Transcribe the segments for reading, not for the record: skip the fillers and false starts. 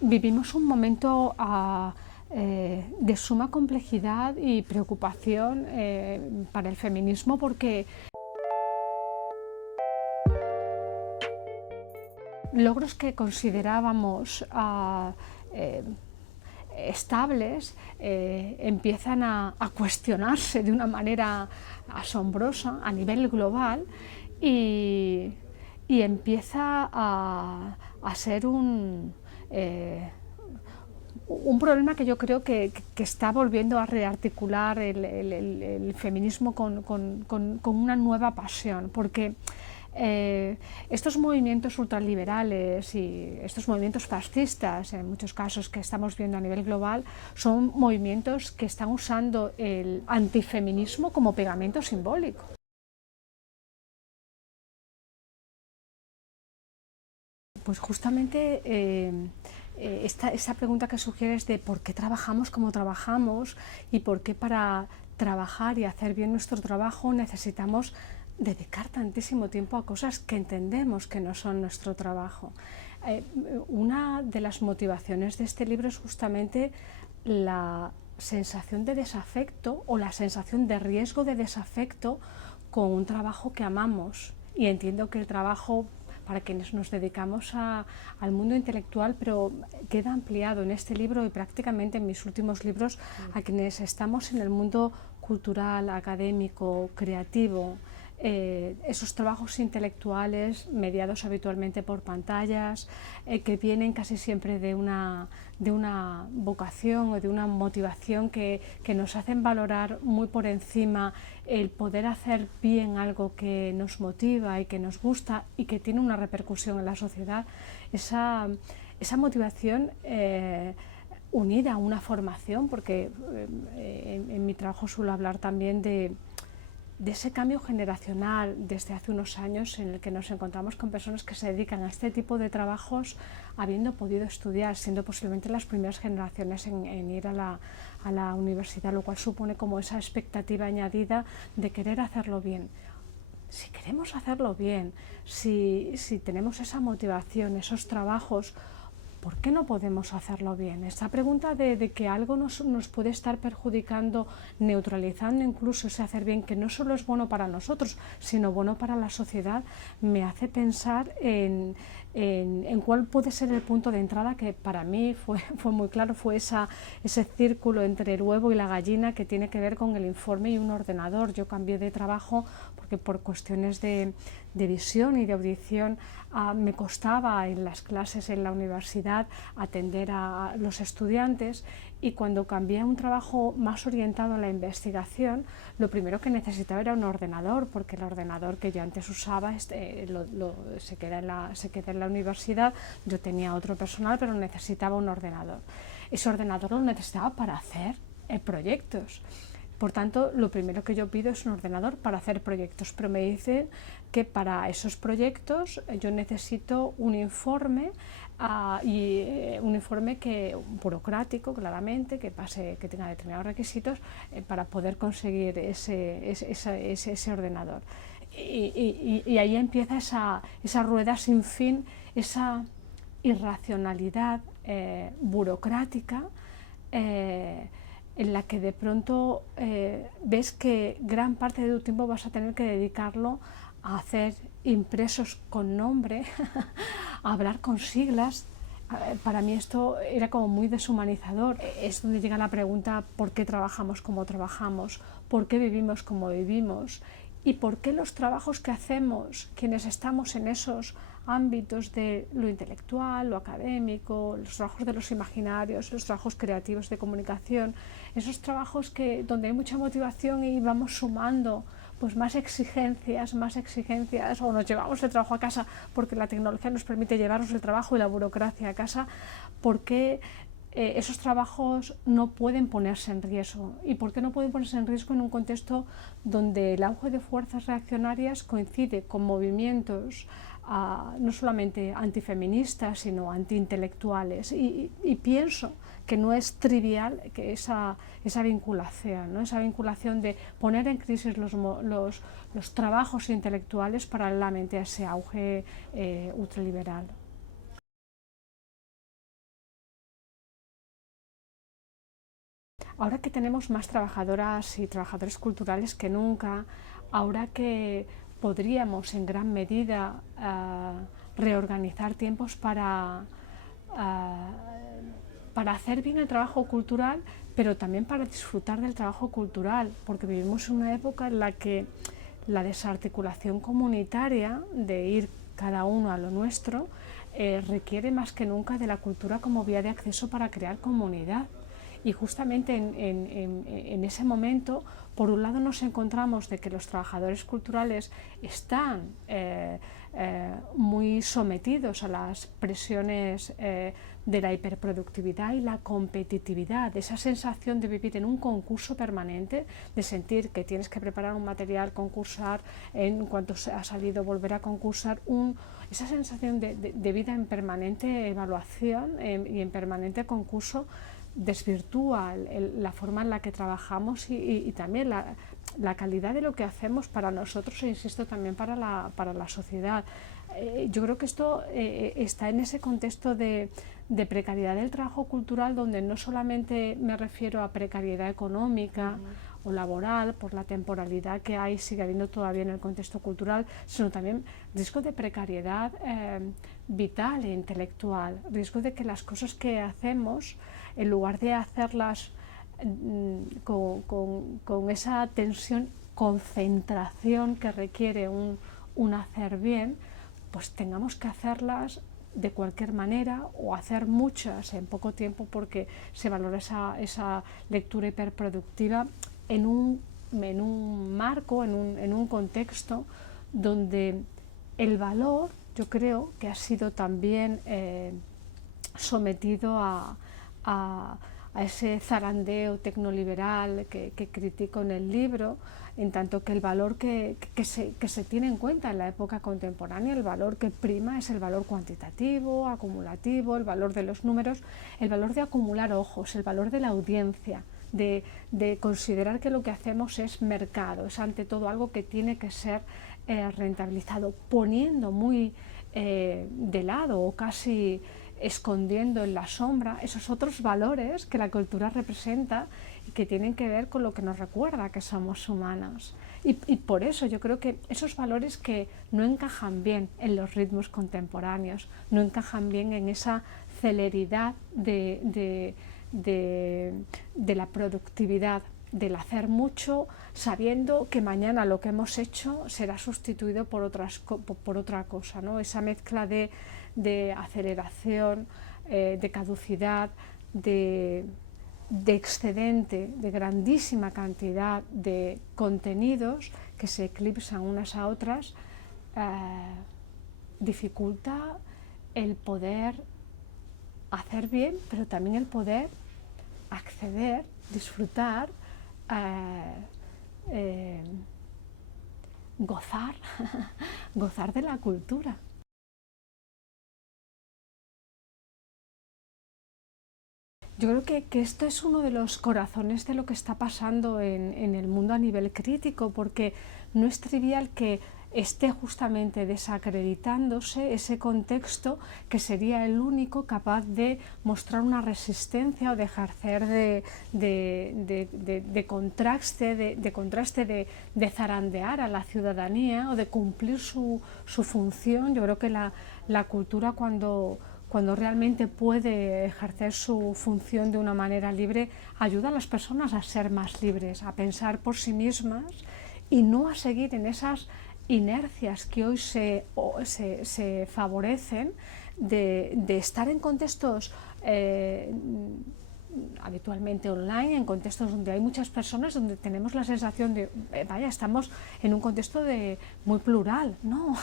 vivimos un momento de suma complejidad y preocupación para el feminismo, porque logros que considerábamos estables empiezan a cuestionarse de una manera asombrosa a nivel global y empieza a ser un problema que yo creo que está volviendo a rearticular el feminismo con una nueva pasión, porque estos movimientos ultraliberales y estos movimientos fascistas, en muchos casos que estamos viendo a nivel global, son movimientos que están usando el antifeminismo como pegamento simbólico. Pues justamente esa pregunta que sugieres de por qué trabajamos como trabajamos y por qué para trabajar y hacer bien nuestro trabajo necesitamos dedicar tantísimo tiempo a cosas que entendemos que no son nuestro trabajo. Una de las motivaciones de este libro es justamente la sensación de desafecto o la sensación de riesgo de desafecto con un trabajo que amamos. Y entiendo que el trabajo para quienes nos dedicamos al mundo intelectual, pero queda ampliado en este libro y prácticamente en mis últimos libros a quienes estamos en el mundo cultural, académico, creativo, esos trabajos intelectuales mediados habitualmente por pantallas, que vienen casi siempre de una vocación o de una motivación que nos hacen valorar muy por encima el poder hacer bien algo que nos motiva y que nos gusta y que tiene una repercusión en la sociedad. Esa motivación unida a una formación, porque en mi trabajo suelo hablar también de ese cambio generacional desde hace unos años en el que nos encontramos con personas que se dedican a este tipo de trabajos habiendo podido estudiar, siendo posiblemente las primeras generaciones en ir a la universidad, lo cual supone como esa expectativa añadida de querer hacerlo bien. Si queremos hacerlo bien, si tenemos esa motivación, esos trabajos, ¿por qué no podemos hacerlo bien? Esta pregunta de que algo nos puede estar perjudicando, neutralizando incluso ese hacer bien, que no solo es bueno para nosotros, sino bueno para la sociedad, me hace pensar en cuál puede ser el punto de entrada, que para mí fue muy claro, fue ese círculo entre el huevo y la gallina que tiene que ver con el informe y un ordenador. Yo cambié de trabajo porque por cuestiones de visión y de audición me costaba en las clases en la universidad atender a los estudiantes, y cuando cambié a un trabajo más orientado a la investigación, lo primero que necesitaba era un ordenador, porque el ordenador que yo antes usaba se queda en la universidad. Yo tenía otro personal, pero necesitaba un ordenador. Ese ordenador lo necesitaba para hacer proyectos. Por tanto, lo primero que yo pido es un ordenador para hacer proyectos, pero me dicen que para esos proyectos yo necesito un informe, un informe burocrático, claramente, que tenga determinados requisitos para poder conseguir ese ordenador. Y ahí empieza esa rueda sin fin, esa irracionalidad burocrática, en la que de pronto ves que gran parte de tu tiempo vas a tener que dedicarlo a hacer impresos con nombre, a hablar con siglas. Para mí esto era como muy deshumanizador. Es donde llega la pregunta: ¿por qué trabajamos como trabajamos? ¿Por qué vivimos como vivimos? ¿Y por qué los trabajos que hacemos, quienes estamos en esos ámbitos de lo intelectual, lo académico, los trabajos de los imaginarios, los trabajos creativos de comunicación, esos trabajos donde hay mucha motivación y vamos sumando pues más exigencias, o nos llevamos el trabajo a casa porque la tecnología nos permite llevarnos el trabajo y la burocracia a casa? ¿Por qué esos trabajos no pueden ponerse en riesgo? ¿Y por qué no pueden ponerse en riesgo en un contexto donde el auge de fuerzas reaccionarias coincide con movimientos no solamente antifeministas, sino antiintelectuales? Y pienso que no es trivial que esa vinculación, ¿no? Esa vinculación de poner en crisis los trabajos intelectuales paralelamente a ese auge ultraliberal. ahora que tenemos más trabajadoras y trabajadores culturales que nunca, ahora que podríamos en gran medida reorganizar tiempos para hacer bien el trabajo cultural, pero también para disfrutar del trabajo cultural, porque vivimos en una época en la que la desarticulación comunitaria de ir cada uno a lo nuestro requiere más que nunca de la cultura como vía de acceso para crear comunidad. Y justamente en ese momento, por un lado nos encontramos de que los trabajadores culturales están muy sometidos a las presiones de la hiperproductividad y la competitividad, esa sensación de vivir en un concurso permanente, de sentir que tienes que preparar un material, concursar, en cuanto ha salido volver a concursar, esa sensación de vida en permanente evaluación y en permanente concurso desvirtúa la forma en la que trabajamos y también la calidad de lo que hacemos para nosotros e insisto también para la sociedad. Yo creo que esto está en ese contexto de precariedad del trabajo cultural, donde no solamente me refiero a precariedad económica o laboral por la temporalidad que sigue habiendo todavía en el contexto cultural, sino también riesgo de precariedad vital e intelectual, riesgo de que las cosas que hacemos, en lugar de hacerlas con esa tensión, concentración que requiere un hacer bien, pues tengamos que hacerlas de cualquier manera o hacer muchas en poco tiempo porque se valora esa lectura hiperproductiva en un marco, en un contexto donde el valor, yo creo que ha sido también sometido a ese zarandeo tecnoliberal que critico en el libro, en tanto que el valor que se tiene en cuenta en la época contemporánea, el valor que prima es el valor cuantitativo, acumulativo, el valor de los números, el valor de acumular ojos, el valor de la audiencia, de considerar que lo que hacemos es mercado, es ante todo algo que tiene que ser rentabilizado, poniendo muy de lado o casi escondiendo en la sombra esos otros valores que la cultura representa y que tienen que ver con lo que nos recuerda que somos humanos. Y por eso yo creo que esos valores que no encajan bien en los ritmos contemporáneos, no encajan bien en esa celeridad de la productividad, del hacer mucho sabiendo que mañana lo que hemos hecho será sustituido por otra cosa, ¿no? Esa mezcla de aceleración, de caducidad, de excedente, de grandísima cantidad de contenidos que se eclipsan unas a otras, dificulta el poder hacer bien, pero también el poder acceder, disfrutar, gozar de la cultura. Yo creo que esto es uno de los corazones de lo que está pasando en el mundo a nivel crítico, porque no es trivial que esté justamente desacreditándose ese contexto que sería el único capaz de mostrar una resistencia o de ejercer de contraste, de zarandear a la ciudadanía o de cumplir su función. Yo creo que la cultura cuando realmente puede ejercer su función de una manera libre, ayuda a las personas a ser más libres, a pensar por sí mismas y no a seguir en esas inercias que hoy se favorecen de estar en contextos habitualmente online, en contextos donde hay muchas personas, donde tenemos la sensación de, vaya, estamos en un contexto muy plural. No,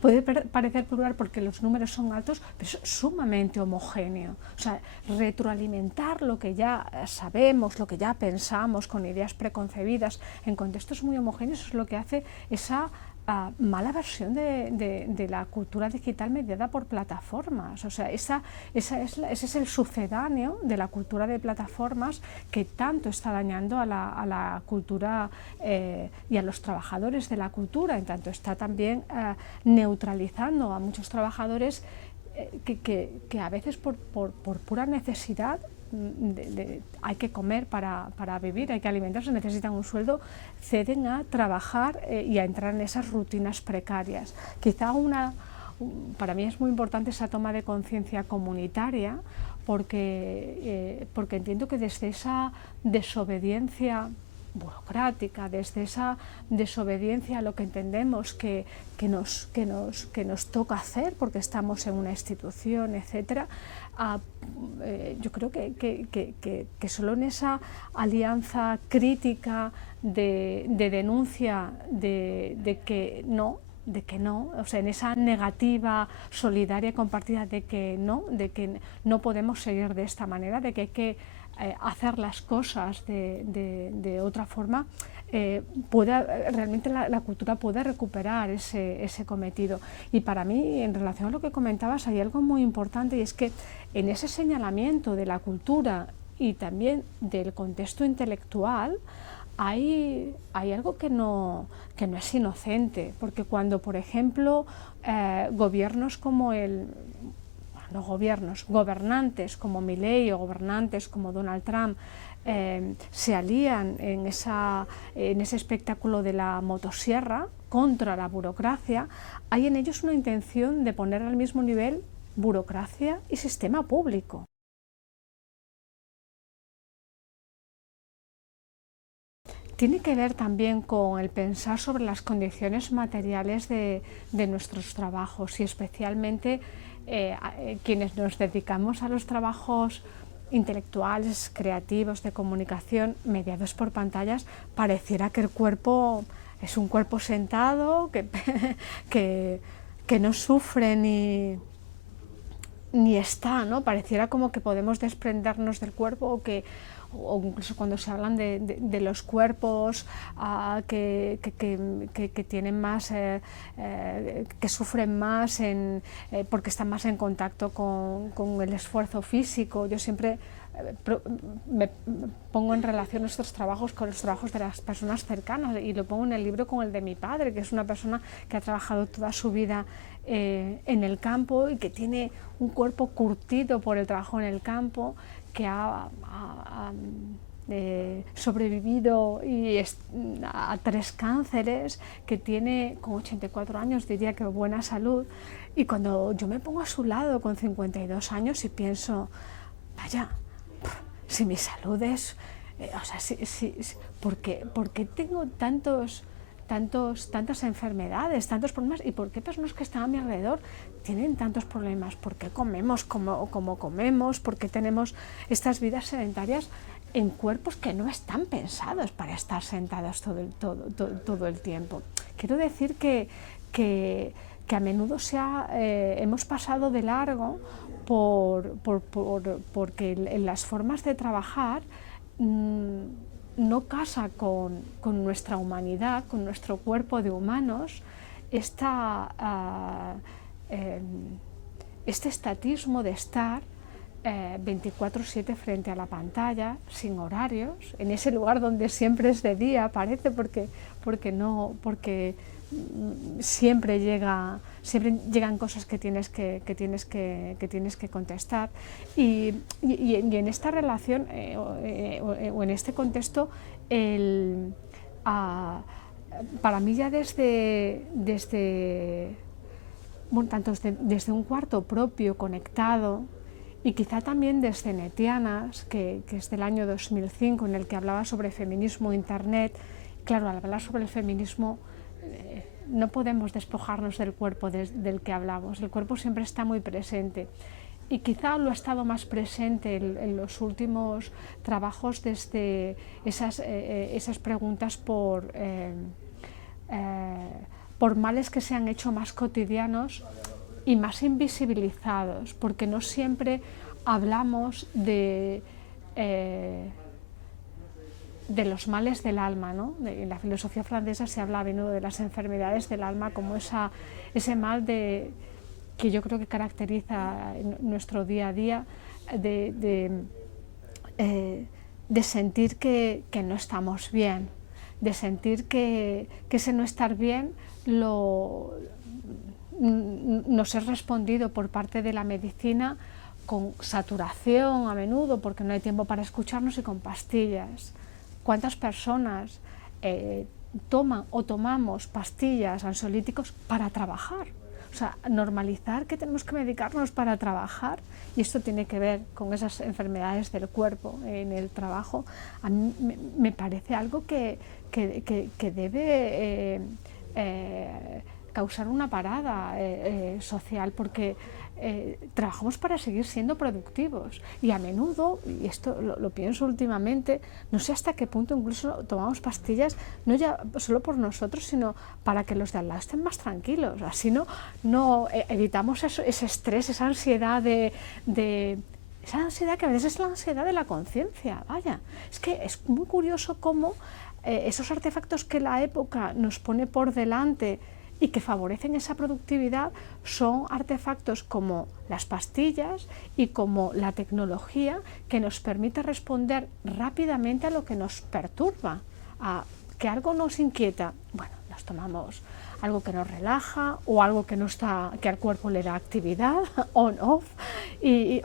puede parecer plural porque los números son altos, pero es sumamente homogéneo. O sea, retroalimentar lo que ya sabemos, lo que ya pensamos con ideas preconcebidas en contextos muy homogéneos es lo que hace esa mala versión de la cultura digital mediada por plataformas. O sea, ese es el sucedáneo de la cultura de plataformas que tanto está dañando a la cultura y a los trabajadores de la cultura, en tanto está también neutralizando a muchos trabajadores que a veces por pura necesidad hay que comer para vivir, hay que alimentarse, necesitan un sueldo, ceden a trabajar y a entrar en esas rutinas precarias. Quizá para mí es muy importante esa toma de conciencia comunitaria, porque entiendo que desde esa desobediencia burocrática, desde esa desobediencia a lo que entendemos que nos toca hacer porque estamos en una institución, etcétera, yo creo que solo en esa alianza crítica de denuncia de que no, o sea, en esa negativa solidaria compartida de que no podemos seguir de esta manera, de que hay que hacer las cosas de otra forma, realmente la cultura puede recuperar ese cometido. Y para mí, en relación a lo que comentabas, hay algo muy importante, y es que en ese señalamiento de la cultura y también del contexto intelectual hay algo que no es inocente, porque cuando, por ejemplo, gobiernos como gobernantes como Milei o gobernantes como Donald Trump se alían en ese espectáculo de la motosierra contra la burocracia, hay en ellos una intención de poner al mismo nivel burocracia y sistema público. Tiene que ver también con el pensar sobre las condiciones materiales de nuestros trabajos, y especialmente quienes nos dedicamos a los trabajos intelectuales, creativos, de comunicación, mediados por pantallas. Pareciera que el cuerpo es un cuerpo sentado, que no sufre ni está, ¿no? Pareciera como que podemos desprendernos del cuerpo, o incluso cuando se hablan de los cuerpos que tienen más, que sufren más porque están más en contacto con el esfuerzo físico. Yo siempre me pongo en relación nuestros trabajos con los trabajos de las personas cercanas, y lo pongo en el libro con el de mi padre, que es una persona que ha trabajado toda su vida en el campo y que tiene un cuerpo curtido por el trabajo en el campo, que ha sobrevivido a 3 cánceres, que tiene con 84 años, diría que buena salud. Y cuando yo me pongo a su lado con 52 años y pienso, vaya, si mi salud es, o sea, ¿por qué tengo tantas enfermedades, tantos problemas? ¿Y por qué personas que están a mi alrededor tienen tantos problemas? ¿Por qué comemos como comemos? ¿Por qué tenemos estas vidas sedentarias en cuerpos que no están pensados para estar sentados todo el tiempo? Quiero decir que a menudo hemos pasado de largo porque en las formas de trabajar no casa con nuestra humanidad, con nuestro cuerpo de humanos, este estatismo de estar 24/7 frente a la pantalla, sin horarios, en ese lugar donde siempre es de día, parece, porque siempre llegan cosas que tienes que contestar, y en esta relación o en este contexto, para mí ya tanto desde un cuarto propio conectado, y quizá también desde Netianas, que es del año 2005, en el que hablaba sobre feminismo, internet. Claro, al hablar sobre el feminismo no podemos despojarnos del cuerpo del que hablamos. El cuerpo siempre está muy presente, y quizá lo ha estado más presente en los últimos trabajos desde esas preguntas por males que se han hecho más cotidianos y más invisibilizados, porque no siempre hablamos de los males del alma, ¿no? En la filosofía francesa se habla a menudo de las enfermedades del alma como ese mal que yo creo que caracteriza nuestro día a día, de sentir que no estamos bien, de sentir que ese no estar bien nos es respondido por parte de la medicina con saturación a menudo porque no hay tiempo para escucharnos y con pastillas. ¿Cuántas personas toman o tomamos pastillas, ansiolíticos para trabajar? O sea, normalizar que tenemos que medicarnos para trabajar, y esto tiene que ver con esas enfermedades del cuerpo en el trabajo, a mí me parece algo que debe causar una parada social, porque trabajamos para seguir siendo productivos, y a menudo, y esto lo pienso últimamente, no sé hasta qué punto incluso tomamos pastillas no ya solo por nosotros, sino para que los de al lado estén más tranquilos. Así no evitamos ese estrés, esa ansiedad esa ansiedad que a veces es la ansiedad de la conciencia. Vaya, es que es muy curioso cómo esos artefactos que la época nos pone por delante y que favorecen esa productividad son artefactos como las pastillas y como la tecnología, que nos permite responder rápidamente a lo que nos perturba, a que algo nos inquieta. Bueno, nos tomamos algo que nos relaja o algo que al cuerpo le da actividad, on-off, y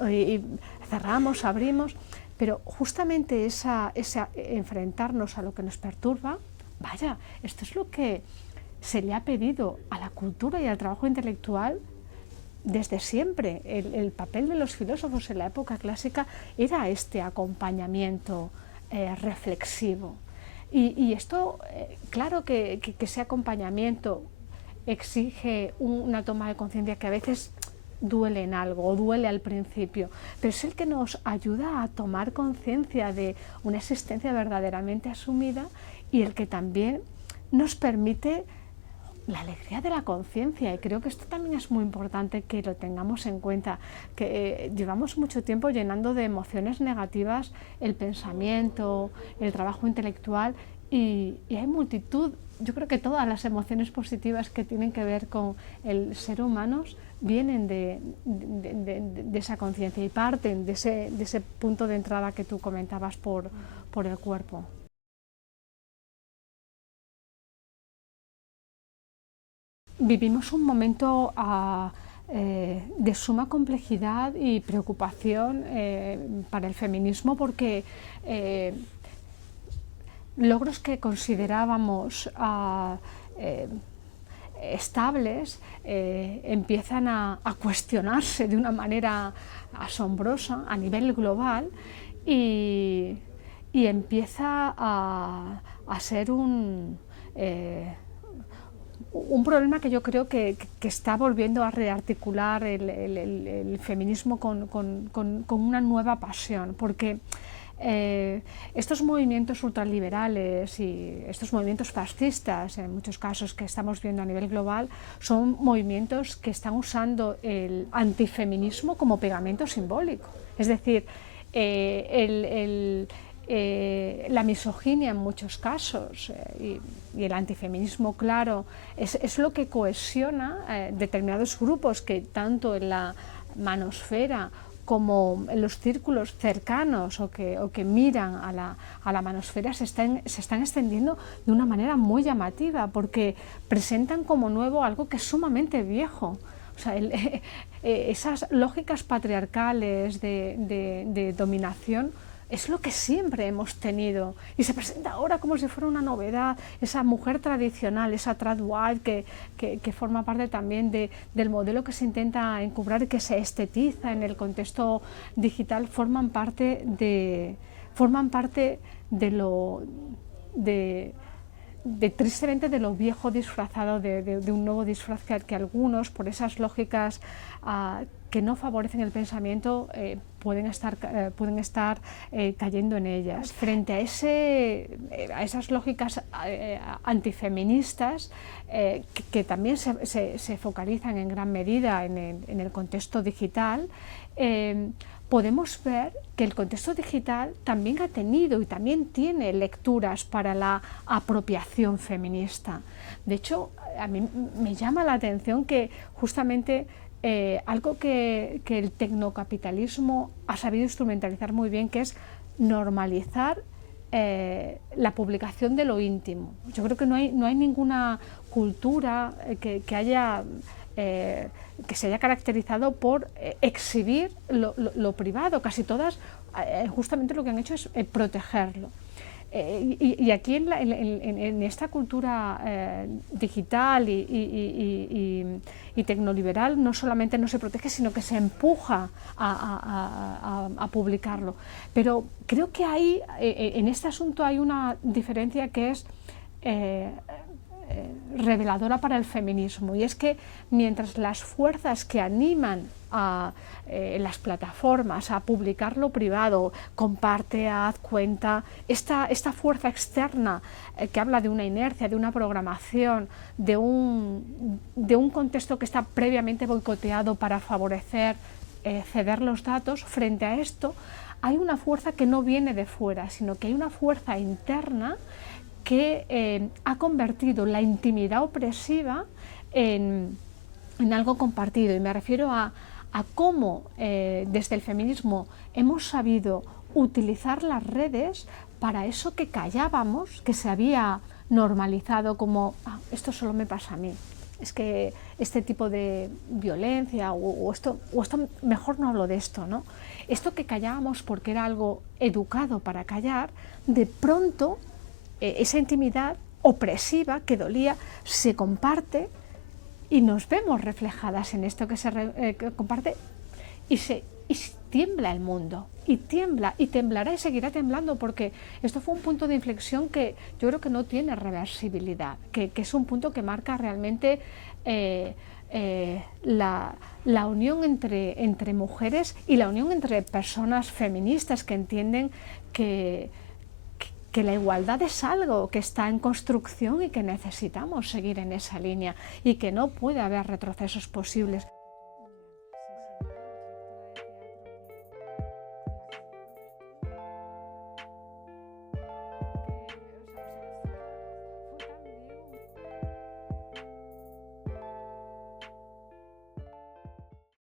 cerramos, abrimos, pero justamente esa enfrentarnos a lo que nos perturba, vaya, esto es lo que se le ha pedido a la cultura y al trabajo intelectual desde siempre. El papel de los filósofos en la época clásica era este acompañamiento reflexivo. Y esto, claro que ese acompañamiento exige una toma de conciencia que a veces duele en algo o duele al principio, pero es el que nos ayuda a tomar conciencia de una existencia verdaderamente asumida, y el que también nos permite la alegría de la conciencia. Y creo que esto también es muy importante que lo tengamos en cuenta, que llevamos mucho tiempo llenando de emociones negativas el pensamiento, el trabajo intelectual, y hay multitud. Yo creo que todas las emociones positivas que tienen que ver con el ser humano vienen de esa conciencia y parten de ese punto de entrada que tú comentabas por el cuerpo. Vivimos un momento de suma complejidad y preocupación para el feminismo, porque logros que considerábamos estables empiezan a cuestionarse de una manera asombrosa a nivel global, y empieza a ser un problema que yo creo que está volviendo a rearticular el feminismo con una nueva pasión, porque estos movimientos ultraliberales y estos movimientos fascistas, en muchos casos que estamos viendo a nivel global, son movimientos que están usando el antifeminismo como pegamento simbólico. Es decir, la misoginia en muchos casos y el antifeminismo, claro, es lo que cohesiona determinados grupos que tanto en la manosfera como en los círculos cercanos o que miran a la manosfera se están extendiendo de una manera muy llamativa, porque presentan como nuevo algo que es sumamente viejo. O sea, esas lógicas patriarcales de dominación es lo que siempre hemos tenido, y se presenta ahora como si fuera una novedad. Esa mujer tradicional, esa tradwife que forma parte también del modelo que se intenta encubrir y que se estetiza en el contexto digital, forman parte tristemente de lo viejo disfrazado de un nuevo disfraz que algunos, por esas lógicas que no favorecen el pensamiento, pueden estar cayendo en ellas. Frente a esas lógicas antifeministas que también se focalizan en gran medida en el contexto digital, podemos ver que el contexto digital también ha tenido y también tiene lecturas para la apropiación feminista. De hecho, a mí me llama la atención que justamente algo que el tecnocapitalismo ha sabido instrumentalizar muy bien, que es normalizar la publicación de lo íntimo. Yo creo que no hay ninguna cultura que haya que se haya caracterizado por exhibir lo privado. Casi todas justamente lo que han hecho es protegerlo. Y aquí en esta cultura digital y tecnoliberal no solamente no se protege, sino que se empuja a publicarlo. Pero creo que ahí, en este asunto hay una diferencia que es reveladora para el feminismo, y es que mientras las fuerzas que animan a las plataformas a publicar lo privado, comparte, haz cuenta, esta fuerza externa que habla de una inercia, de una programación, de un contexto que está previamente boicoteado para favorecer ceder los datos, frente a esto hay una fuerza que no viene de fuera, sino que hay una fuerza interna que ha convertido la intimidad opresiva en algo compartido. Y me refiero a cómo desde el feminismo hemos sabido utilizar las redes para eso que callábamos, que se había normalizado como esto solo me pasa a mí, es que este tipo de violencia o esto mejor no hablo de esto, ¿no? Esto que callábamos porque era algo educado para callar, de pronto esa intimidad opresiva que dolía se comparte y nos vemos reflejadas en esto que se comparte y tiembla el mundo, y tiembla y temblará y seguirá temblando, porque esto fue un punto de inflexión que yo creo que no tiene reversibilidad, que es un punto que marca realmente la unión entre mujeres y la unión entre personas feministas que entienden que la igualdad es algo que está en construcción y que necesitamos seguir en esa línea y que no puede haber retrocesos posibles.